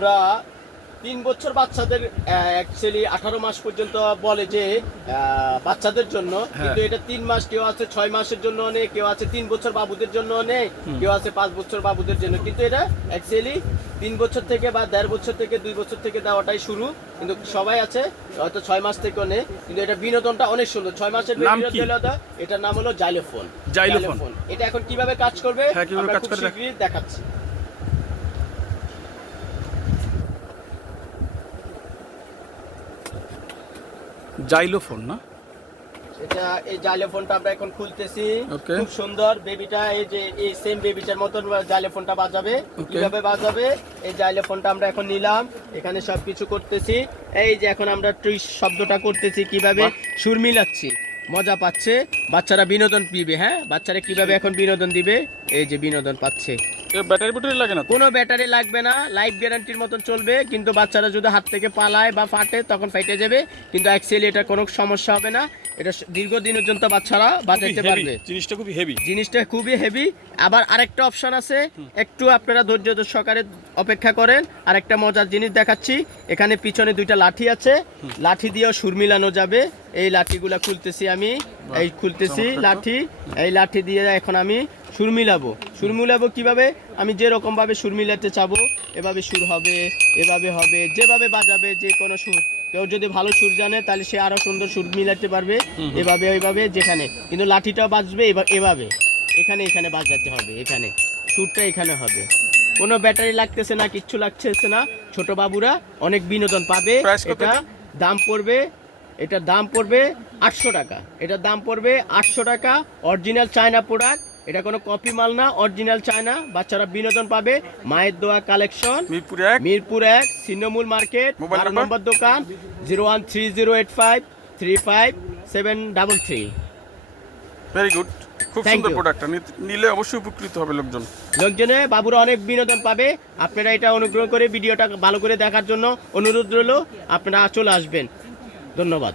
আমরা 3 বছর বাচ্চাদের অ্যাকচুয়ালি 18 মাস পর্যন্ত বলে যে বাচ্চাদের জন্য, কিন্তু এটা 3 মাস, কেউ আছে 6 মাসের জন্য নেই, কেউ আছে 3 বছর বাবুদের জন্য নেই, কেউ আছে 5 বছর বাবুদের জন্য। কিন্তু এটা অ্যাকচুয়ালি 3 বছর থেকে বা 1.5 বছর থেকে 2 বছর থেকে দেওয়াটাই শুরু, কিন্তু সবাই আছে হয়তো 6 মাস থেকেও নেই। কিন্তু এটা বিনোদনটা অনেক সুন্দর। 6 মাসের বিনোদন, এটার নাম হলো জাইলোফোন। এটা এখন কিভাবে কাজ করবে আমরা খুব শীঘ্রই দেখাচ্ছি। জাইলোফোন না, এটা এই জাইলোফোনটা আমরা এখন খুলতেছি। খুব সুন্দর বেবিটা, এই যে এই সেম বেবিটার মতন জাইলোফোনটা বাজাবে। কিভাবে বাজাবে, এই জাইলোফোনটা আমরা এখন নিলাম, এখানে সবকিছু করতেছি। এই যে এখন আমরা টুইস শব্দটা করতেছি, কিভাবে সুর মিলাচ্ছি, মজা পাচ্ছে বাচ্চারা, বিনোদন দিবে। হ্যাঁ, বাচ্চারা কিভাবে এখন বিনোদন দিবে, এই যে বিনোদন পাচ্ছে। ব্যাটারি লাগে না, কোনো ব্যাটারি লাগবে না, লাইফ গ্যারান্টির মতন চলবে। কিন্তু বাচ্চারা যদি হাত থেকে পালায় বা ফাটে তখন ফাইটে যাবে, কিন্তু অ্যাকচুয়ালি এটা কোনো সমস্যা হবে না। এটা দীর্ঘদিনের জন্য বাচ্চারা বাঁচাইতে পারবে। জিনিসটা খুবই হেভি। আবার আরেকটা অপশন আছে, একটু আপনারা ধৈর্য সহকারে অপেক্ষা করেন। আরেকটা মজার জিনিস দেখাচ্ছি, এখানে পিছনে 2টা লাঠি আছে, লাঠি দিয়েও সুর মিলানো যাবে। এই লাঠিগুলা খুলতেছি আমি, এই খুলতেছি লাঠি, এই লাঠি দিয়ে এখন আমি সুর মিলাবো। কিভাবে, আমি যেরকম ভাবে সুর মিলাতে চাবো এভাবে সুর হবে, এভাবে হবে, যেভাবে বাজাবে যে কোনো সুর। কেউ যদি ভালো সুর জানে তাহলে সে আরো সুন্দর সুর মিলাতে পারবে, এভাবে ওইভাবে। যেখানে কিন্তু লাঠিটাও বাজবে এভাবে, এখানে বাজাতে হবে, এখানে সুরটা এখানে হবে। কোনো ব্যাটারি লাগতেছে না, কিচ্ছু লাগতেছে না। ছোট বাবুরা অনেক বিনোদন পাবে। এটার দাম পড়বে 800 টাকা। এটার দাম পড়বে 800 টাকা। অরিজিনাল চায়না প্রোডাক্ট, এটা কোনো কপি মাল না, অরিজিনাল চায়না। বাচ্চারা বিনোদন পাবে। মায়ের দোয়া কালেকশন, মিরপুর 1 ছিন্নমূল মার্কেট, 12 নম্বর দোকান, 013085357733। ভেরি গুড, খুব সুন্দর প্রোডাক্টটা, নিলে অবশ্যই উপকৃত হবে লোকজনে। বাবুরা অনেক বিনোদন পাবে। আপনারা এটা অনুগ্রহ করে ভিডিওটা ভালো করে দেখার জন্য অনুরোধ রইল। আপনারা চলে আসবেন। ধন্যবাদ।